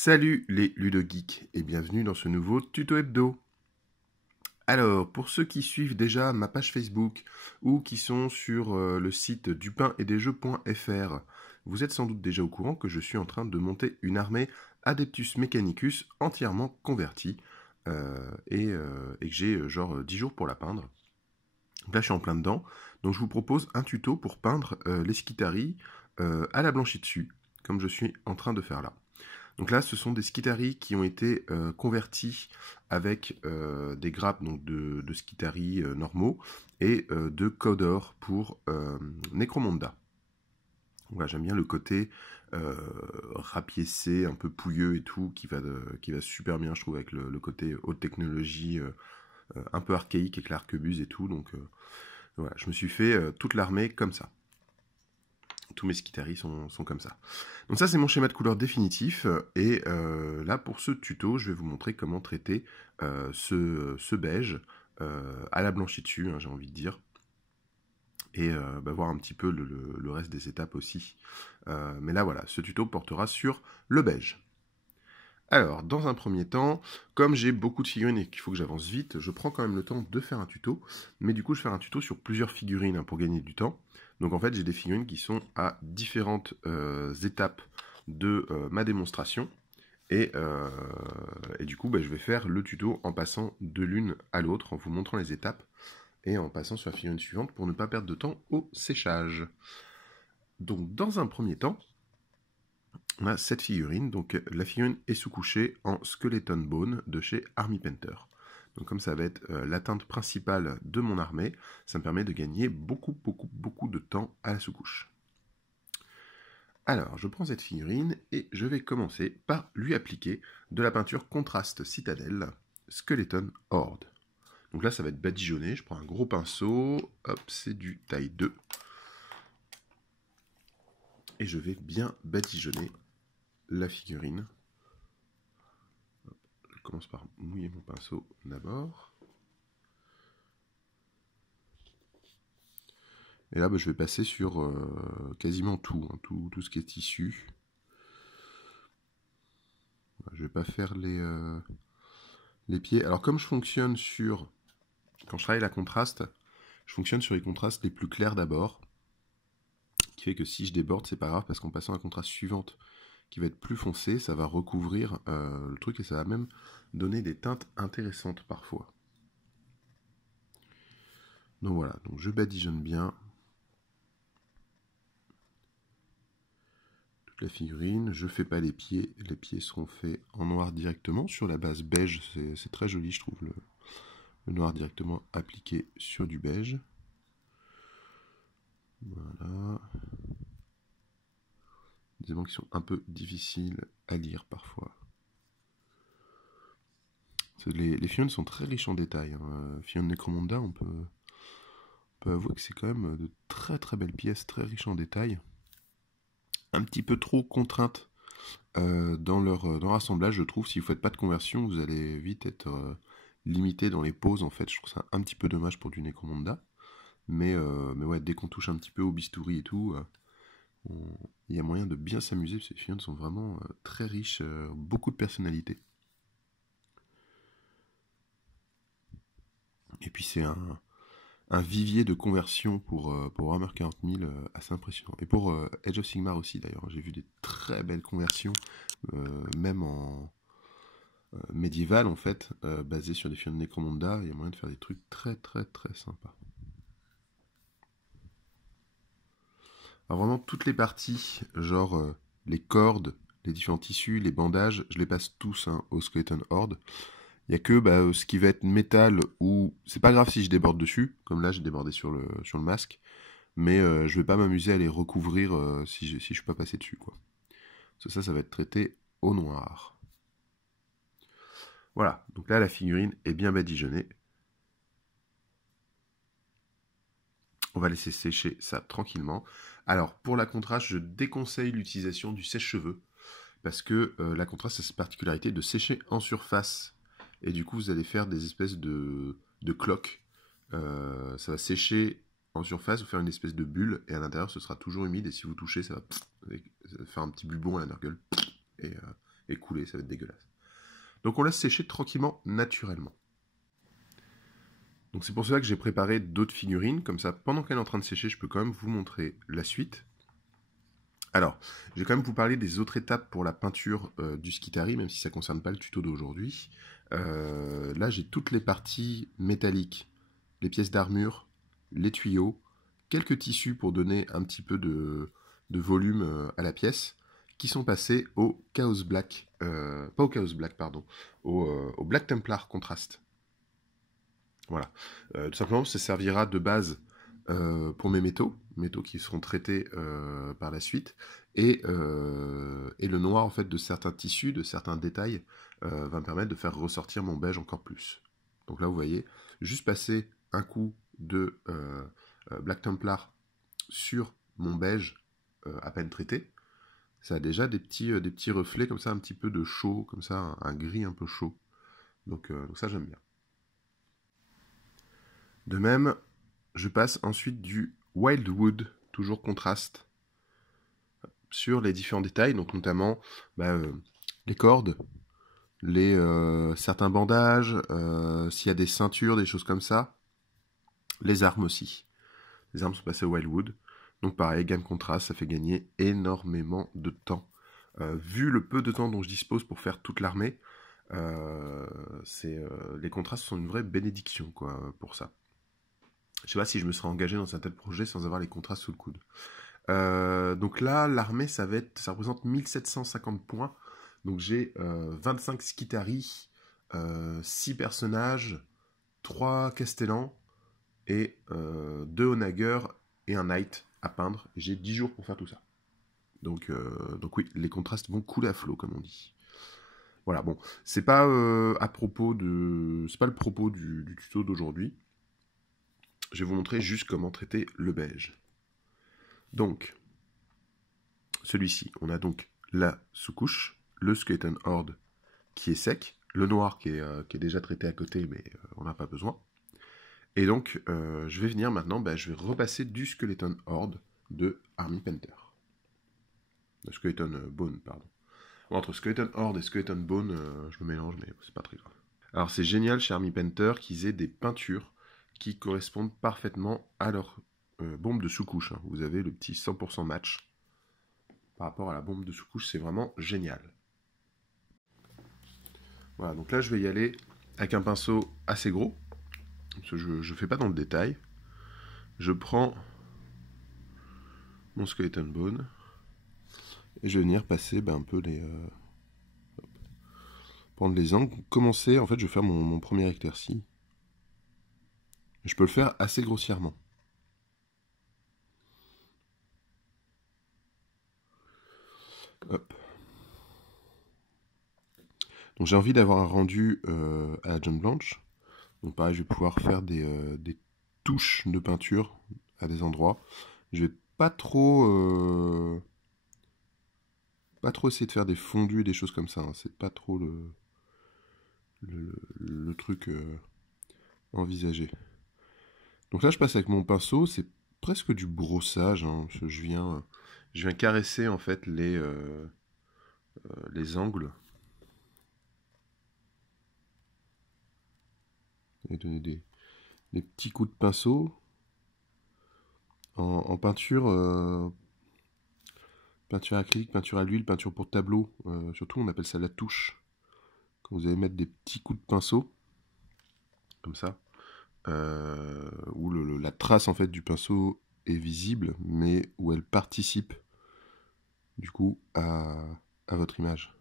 Salut les ludogeeks et bienvenue dans ce nouveau tuto hebdo. Alors, pour ceux qui suivent déjà ma page Facebook ou qui sont sur le site dupainetdesjeux.fr, vous êtes sans doute déjà au courant que je suis en train de monter une armée Adeptus Mechanicus entièrement convertie et que j'ai genre 10 jours pour la peindre. Donc là, je suis en plein dedans. Donc je vous propose un tuto pour peindre les Skitarii à la blanchie dessus, comme je suis en train de faire là. Donc là, ce sont des Skitarii qui ont été convertis avec des grappes donc de Skitarii normaux et de Cawdor pour Necromunda. Voilà, j'aime bien le côté rapiécé, un peu pouilleux et tout, qui va super bien, je trouve, avec le côté haute technologie, un peu archaïque avec l'arquebuse et tout. Donc voilà, je me suis fait toute l'armée comme ça. Tous mes Skitarii sont comme ça. Donc ça, c'est mon schéma de couleur définitif. Et là, pour ce tuto, je vais vous montrer comment traiter ce beige à la blanchie dessus, hein, j'ai envie de dire. Et voir un petit peu le reste des étapes aussi. Mais là, voilà, ce tuto portera sur le beige. Alors, dans un premier temps, comme j'ai beaucoup de figurines et qu'il faut que j'avance vite, je prends quand même le temps de faire un tuto. Mais du coup, je vais faire un tuto sur plusieurs figurines hein, pour gagner du temps. Donc en fait, j'ai des figurines qui sont à différentes étapes de ma démonstration. Et du coup, je vais faire le tuto en passant de l'une à l'autre, en vous montrant les étapes, et en passant sur la figurine suivante pour ne pas perdre de temps au séchage. Donc dans un premier temps, on a cette figurine, donc la figurine est sous-couchée en Skeleton Bone de chez Army Painter. Donc comme ça va être la teinte principale de mon armée, ça me permet de gagner beaucoup de temps à la sous-couche. Alors je prends cette figurine et je vais commencer par lui appliquer de la peinture Contrast Citadel Skeleton Horde. Donc là ça va être badigeonné, je prends un gros pinceau, hop c'est du taille 2. Et je vais bien badigeonner la figurine. Je commence par mouiller mon pinceau d'abord. Et là, je vais passer sur quasiment tout, hein, tout ce qui est tissu. Je vais pas faire les pieds. Alors comme je fonctionne sur... Quand je travaille la contraste, je fonctionne sur les contrastes les plus clairs d'abord. Qui fait que si je déborde, c'est pas grave, parce qu'en passant à la contraste suivante, qui va être plus foncée, ça va recouvrir le truc et ça va même donner des teintes intéressantes parfois. Donc voilà, donc je badigeonne bien toute la figurine. Je fais pas les pieds seront faits en noir directement sur la base beige. C'est très joli, je trouve, le noir directement appliqué sur du beige. Voilà. Des éléments qui sont un peu difficiles à lire parfois. Les figurines sont très riches en détails. Hein. Figurine Necromunda, on peut avouer que c'est quand même de très belles pièces, très riches en détails. Un petit peu trop contraintes dans leur assemblage, je trouve. Si vous ne faites pas de conversion, vous allez vite être limité dans les poses, en fait. Je trouve ça un petit peu dommage pour du Necromunda. Mais ouais, dès qu'on touche un petit peu au bistouri et tout, il y a moyen de bien s'amuser. Ces figurines sont vraiment très riches, beaucoup de personnalité. Et puis c'est un vivier de conversion pour Warhammer 40 000 assez impressionnant. Et pour Age of Sigmar aussi d'ailleurs, j'ai vu des très belles conversions, même en médiéval en fait, basées sur des figurines de Necromunda. Il y a moyen de faire des trucs très sympas. Alors vraiment toutes les parties, genre les cordes, les différents tissus, les bandages, je les passe tous hein, au Skeleton Horde. Il n'y a que ce qui va être métal ou... C'est pas grave si je déborde dessus, comme là j'ai débordé sur le masque, mais je vais pas m'amuser à les recouvrir si je suis pas passé dessus, quoi. Ça va être traité au noir. Voilà, donc là la figurine est bien badigeonnée. On va laisser sécher ça tranquillement. Alors pour la contraste, je déconseille l'utilisation du sèche-cheveux, parce que la contraste a cette particularité de sécher en surface. Et du coup, vous allez faire des espèces de cloques. Ça va sécher en surface, vous faire une espèce de bulle, et à l'intérieur, ce sera toujours humide. Et si vous touchez, ça va faire un petit bubon à la Nurgle. Et et couler, ça va être dégueulasse. Donc on laisse sécher tranquillement, naturellement. Donc c'est pour cela que j'ai préparé d'autres figurines, comme ça pendant qu'elle est en train de sécher, je peux quand même vous montrer la suite. Alors, je vais quand même vous parler des autres étapes pour la peinture du Skitari, même si ça ne concerne pas le tuto d'aujourd'hui. Là, j'ai toutes les parties métalliques, les pièces d'armure, les tuyaux, quelques tissus pour donner un petit peu de volume à la pièce, qui sont passés au Chaos Black, pas au Chaos Black, pardon, au Black Templar Contrast. Voilà. Tout simplement, ça servira de base pour mes métaux qui seront traités par la suite, et le noir en fait de certains tissus, de certains détails, va me permettre de faire ressortir mon beige encore plus. Donc là, vous voyez, juste passer un coup de Black Templar sur mon beige à peine traité, ça a déjà des petits reflets comme ça, un petit peu de chaud, comme ça, un gris un peu chaud. Donc ça, j'aime bien. De même, je passe ensuite du Wildwood, toujours contraste, sur les différents détails, donc notamment les cordes, certains bandages, s'il y a des ceintures, des choses comme ça, les armes aussi. Les armes sont passées au Wildwood, donc pareil, gamme contraste, ça fait gagner énormément de temps. Vu le peu de temps dont je dispose pour faire toute l'armée, les contrastes sont une vraie bénédiction quoi, pour ça. Je sais pas si je me serais engagé dans un tel projet sans avoir les contrastes sous le coude. Donc là, l'armée, ça représente 1750 points. Donc j'ai 25 Skitari, 6 personnages, 3 Castellans et 2 Onager et un Knight à peindre. J'ai 10 jours pour faire tout ça. Donc oui, les contrastes vont couler à flot, comme on dit. Voilà, bon, c'est pas c'est pas le propos du tuto d'aujourd'hui. Je vais vous montrer juste comment traiter le beige. Donc, celui-ci, on a donc la sous-couche, le Skeleton Horde qui est sec, le noir qui est déjà traité à côté, mais on n'a pas besoin. Et donc, je vais venir maintenant, je vais repasser du Skeleton Horde de Army Painter. Le Skeleton Bone, pardon. Bon, entre Skeleton Horde et Skeleton Bone, je me mélange, mais c'est pas très grave. Alors, c'est génial chez Army Painter qu'ils aient des peintures qui correspondent parfaitement à leur bombe de sous-couche. Hein. Vous avez le petit 100% match par rapport à la bombe de sous-couche, c'est vraiment génial. Voilà, donc là je vais y aller avec un pinceau assez gros, parce que je ne fais pas dans le détail. Je prends mon Skeleton Bone et je vais venir passer un peu prendre les angles. Commencer, en fait je vais faire mon premier éclairci. Je peux le faire assez grossièrement. Hop. Donc j'ai envie d'avoir un rendu à la John Blanche. Donc pareil, je vais pouvoir faire des touches de peinture à des endroits. Je vais pas trop essayer de faire des fondus et des choses comme ça. Hein. C'est pas trop le truc envisagé. Donc là, je passe avec mon pinceau. C'est presque du brossage. Hein. Je viens caresser en fait les angles. Et donner des petits coups de pinceau en peinture, peinture acrylique, peinture à l'huile, peinture pour tableau. Surtout, on appelle ça la touche. Quand vous allez mettre des petits coups de pinceau, comme ça, où la trace en fait du pinceau est visible, mais où elle participe du coup à votre image.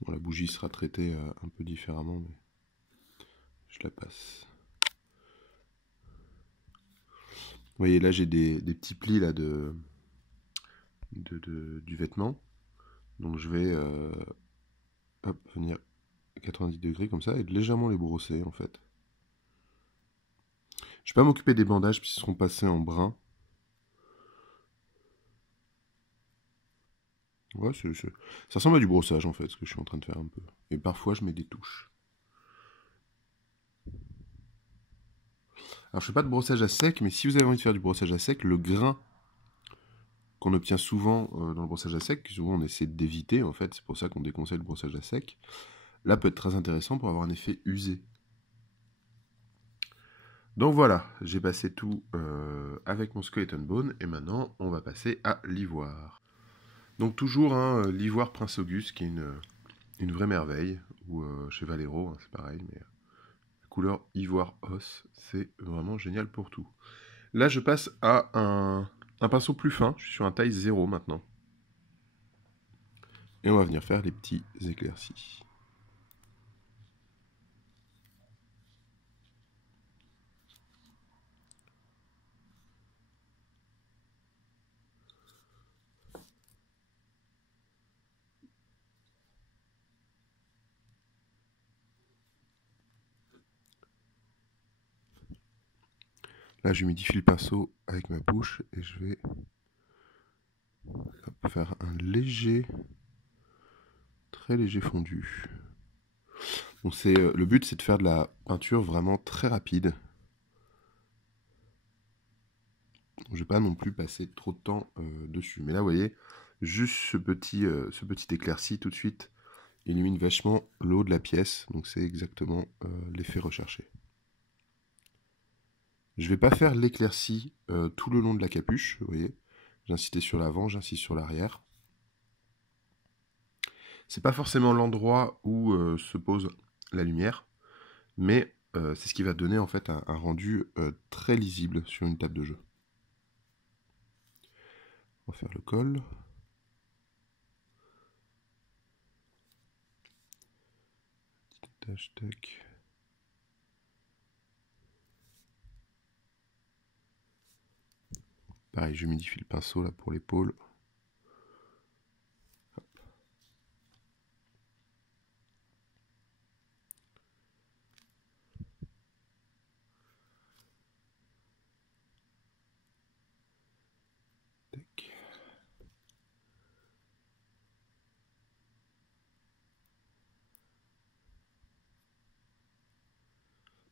Bon, la bougie sera traitée un peu différemment, mais je la passe. Vous voyez, là j'ai des petits plis là du vêtement. Donc je vais venir à 90 degrés comme ça et légèrement les brosser en fait. Je vais pas m'occuper des bandages puisqu'ils seront passés en brun. Ouais, ça ressemble à du brossage en fait, ce que je suis en train de faire un peu. Et parfois je mets des touches. Alors je fais pas de brossage à sec, mais si vous avez envie de faire du brossage à sec, le grain qu'on obtient souvent dans le brossage à sec, que souvent on essaie d'éviter en fait, c'est pour ça qu'on déconseille le brossage à sec, là peut être très intéressant pour avoir un effet usé. Donc voilà, j'ai passé tout avec mon skeleton bone, et maintenant on va passer à l'ivoire. Donc toujours l'ivoire Prince Auguste, qui est une vraie merveille, ou chez Valero, c'est pareil, mais couleur ivoire os, c'est vraiment génial pour tout. Là je passe à un pinceau plus fin, je suis sur un taille 0 maintenant. Et on va venir faire les petits éclaircis. Là, j'humidifie le pinceau avec ma bouche et je vais faire un léger, très léger fondu. Donc le but, c'est de faire de la peinture vraiment très rapide. Donc, je ne vais pas non plus passer trop de temps dessus. Mais là, vous voyez, juste ce petit éclairci tout de suite illumine vachement le haut de la pièce. Donc c'est exactement l'effet recherché. Je ne vais pas faire l'éclairci tout le long de la capuche, vous voyez. J'insiste sur l'avant, j'insiste sur l'arrière. C'est pas forcément l'endroit où se pose la lumière, mais c'est ce qui va donner en fait un rendu très lisible sur une table de jeu. On va faire le col. Tac. Pareil, j'humidifie le pinceau là pour l'épaule.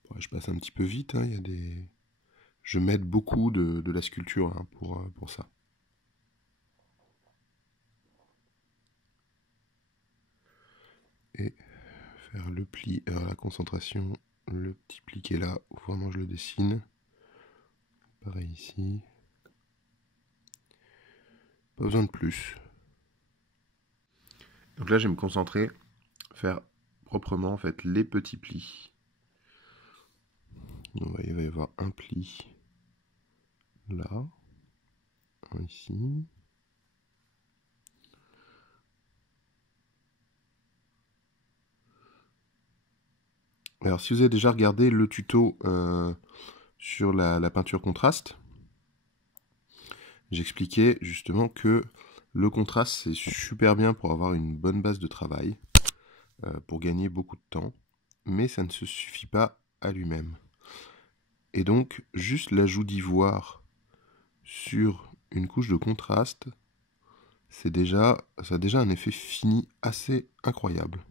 Bon, je passe un petit peu vite, il y a des... Je m'aide beaucoup de la sculpture pour ça. Et faire le pli, la concentration, le petit pli qui est là, où vraiment je le dessine. Pareil ici. Pas besoin de plus. Donc là, je vais me concentrer, faire proprement en fait les petits plis. Donc, il va y avoir un pli là, un ici. Alors si vous avez déjà regardé le tuto sur la peinture contraste, j'expliquais justement que le contraste c'est super bien pour avoir une bonne base de travail, pour gagner beaucoup de temps, mais ça ne se suffit pas à lui-même. Et donc juste l'ajout d'ivoire sur une couche de contraste, ça a déjà un effet fini assez incroyable.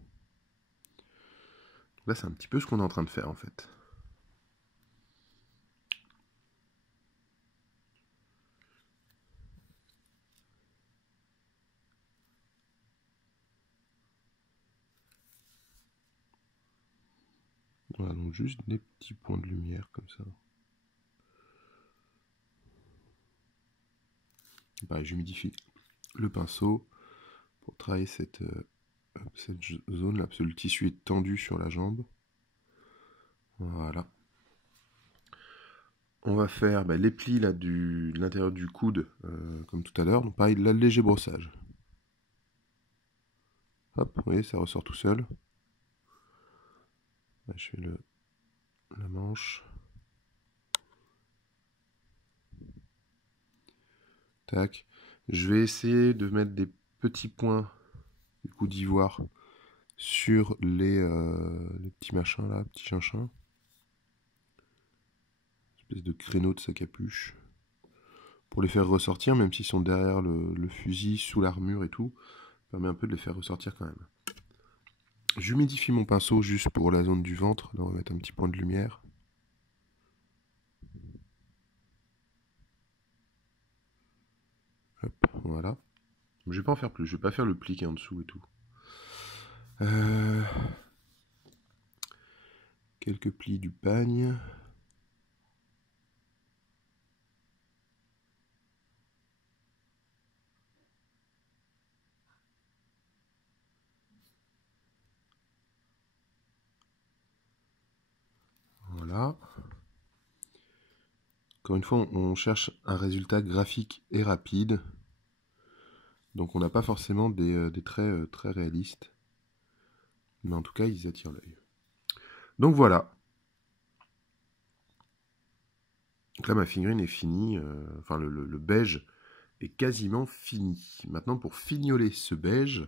Là c'est un petit peu ce qu'on est en train de faire en fait. Voilà, donc juste des petits points de lumière comme ça. Pareil, j'humidifie le pinceau pour travailler cette zone là, parce que le tissu est tendu sur la jambe. Voilà. On va faire les plis là, de l'intérieur du coude, comme tout à l'heure. Donc pareil, là, léger brossage. Hop, vous voyez, ça ressort tout seul. Là, je fais la manche. Tac. Je vais essayer de mettre des petits points du coup d'ivoire sur les petits machins là, petits chinchins. Espèce de créneau de sa capuche. Pour les faire ressortir, même s'ils sont derrière le fusil, sous l'armure et tout, ça permet un peu de les faire ressortir quand même. J'humidifie mon pinceau juste pour la zone du ventre. Là, on va mettre un petit point de lumière. voilà. Je vais pas en faire plus, je vais pas faire le pli qui est en dessous et tout. Quelques plis du pagne. Voilà. Encore une fois, on cherche un résultat graphique et rapide. Donc on n'a pas forcément des traits très réalistes. Mais en tout cas, ils attirent l'œil. Donc voilà. Donc là, ma figurine est finie. Enfin, le beige est quasiment fini. Maintenant, pour fignoler ce beige,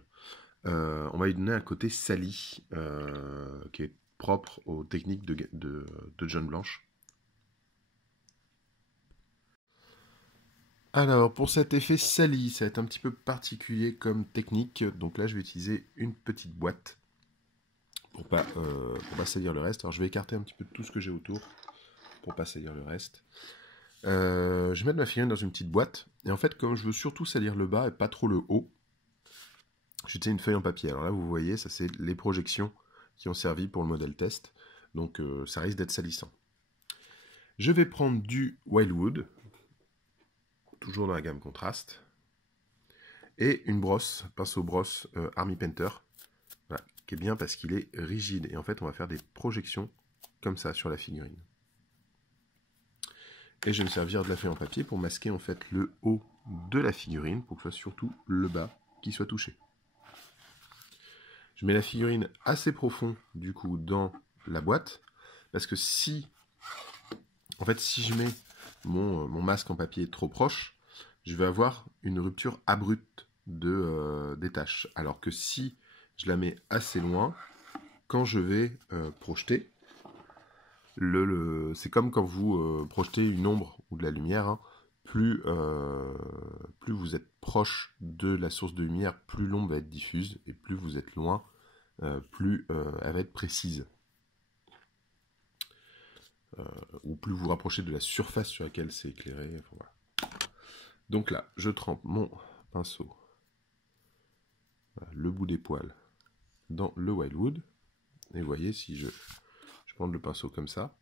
on va lui donner un côté sali, qui est propre aux techniques de John Blanche. Alors, pour cet effet sali, ça va être un petit peu particulier comme technique. Donc là, je vais utiliser une petite boîte pour pas salir le reste. Alors, je vais écarter un petit peu tout ce que j'ai autour pour pas salir le reste. Je vais mettre ma figurine dans une petite boîte. Et en fait, comme je veux surtout salir le bas et pas trop le haut, j'utilise une feuille en papier. Alors là, vous voyez, ça c'est les projections qui ont servi pour le modèle test. Donc ça risque d'être salissant. Je vais prendre du Wildwood, toujours dans la gamme contraste, et une brosse, pinceau brosse Army Painter, voilà, qui est bien parce qu'il est rigide. Et en fait, on va faire des projections comme ça sur la figurine. Et je vais me servir de la feuille en papier pour masquer en fait le haut de la figurine, pour que ce soit surtout le bas qui soit touché. Je mets la figurine assez profond du coup dans la boîte, parce que si je mets mon masque en papier trop proche, je vais avoir une rupture abrupte des taches. Alors que si je la mets assez loin, quand je vais projeter, c'est comme quand vous projetez une ombre ou de la lumière, hein, plus vous êtes proche de la source de lumière, plus l'ombre va être diffuse, et plus vous êtes loin, plus elle va être précise. Ou plus vous vous rapprochez de la surface sur laquelle c'est éclairé. Enfin, voilà. Donc là, je trempe mon pinceau, voilà, le bout des poils, dans le Wildwood. Et vous voyez, si je prends le pinceau comme ça,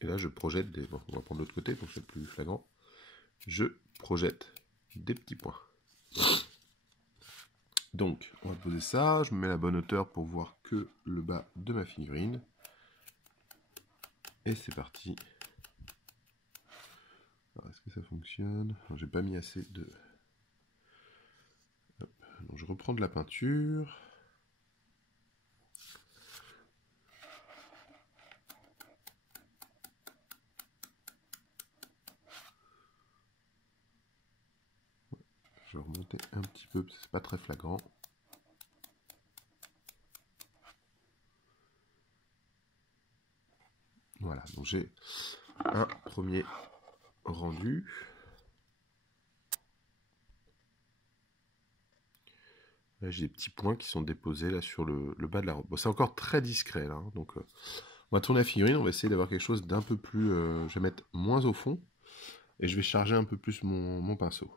et là je projette des... Bon, on va prendre l'autre côté pour que ce soit plus flagrant. Je projette des petits points. Donc, on va poser ça. Je me mets la bonne hauteur pour voir que le bas de ma figurine. Et c'est parti. Est-ce que ça fonctionne? J'ai pas mis assez de... Hop. Donc, je reprends de la peinture. Je vais remonter un petit peu, parce que c'est pas très flagrant. Voilà, donc j'ai un premier rendu. Là, j'ai des petits points qui sont déposés là sur le bas de la robe. Bon, c'est encore très discret là, hein, donc on va tourner la figurine, on va essayer d'avoir quelque chose d'un peu plus... je vais mettre moins au fond, et je vais charger un peu plus mon pinceau.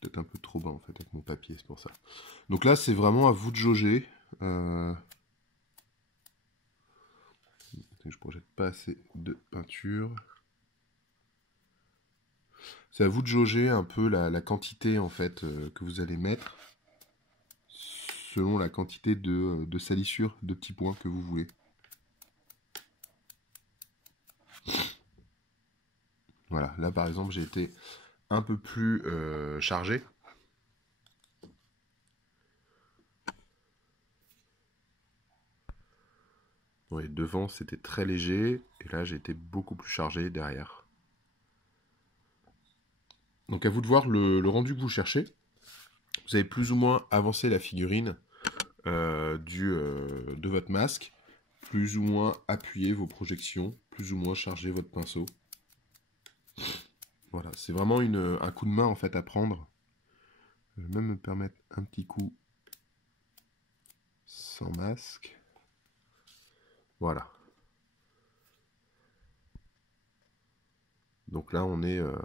Peut-être un peu trop bas en fait avec mon papier, c'est pour ça. Donc là, c'est vraiment à vous de jauger. Je projette pas assez de peinture. C'est à vous de jauger un peu la quantité en fait que vous allez mettre selon la quantité de salissure de petits points que vous voulez. Voilà, là par exemple j'ai été un peu plus chargé. Ouais, devant c'était très léger, et là j'ai été beaucoup plus chargé derrière. Donc à vous de voir le rendu que vous cherchez. Vous avez plus ou moins avancé la figurine de votre masque, plus ou moins appuyé vos projections, plus ou moins chargé votre pinceau. Voilà, c'est vraiment un coup de main en fait à prendre. Je vais même me permettre un petit coup sans masque. Voilà. Donc là, on est voilà,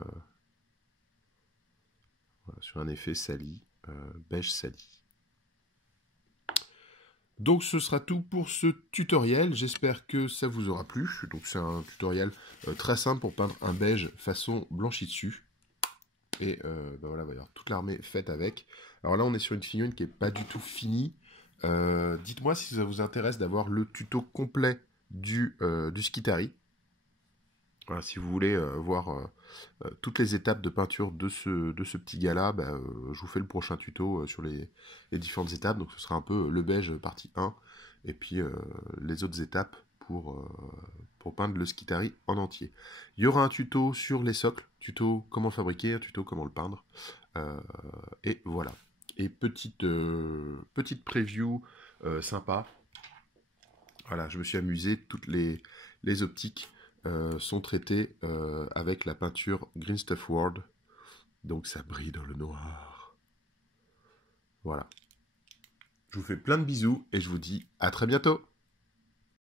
sur un effet sali, beige sali. Donc ce sera tout pour ce tutoriel, j'espère que ça vous aura plu. Donc c'est un tutoriel très simple pour peindre un beige façon blanchi dessus. Et ben voilà, il va y avoir toute l'armée faite avec. Alors là on est sur une figurine qui n'est pas du tout finie. Dites-moi si ça vous intéresse d'avoir le tuto complet du Skitari. Voilà, si vous voulez voir toutes les étapes de peinture de ce petit gars-là, bah, je vous fais le prochain tuto sur les différentes étapes. Donc ce sera un peu le beige partie 1, et puis les autres étapes pour peindre le Skitari en entier. Il y aura un tuto sur les socles, tuto comment le fabriquer, un tuto comment le peindre. Et voilà. Et petite preview sympa. Voilà, je me suis amusé, toutes les optiques sont traitées avec la peinture Green Stuff World. Donc ça brille dans le noir. Voilà. Je vous fais plein de bisous et je vous dis à très bientôt.